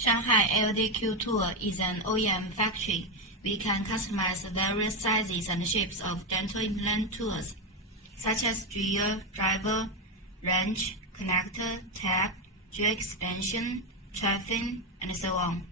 Shanghai LDQ Tool is an OEM factory. We can customize various sizes and shapes of dental implant tools, such as drill, driver, wrench, connector, tab, drill extension, trifling, and so on.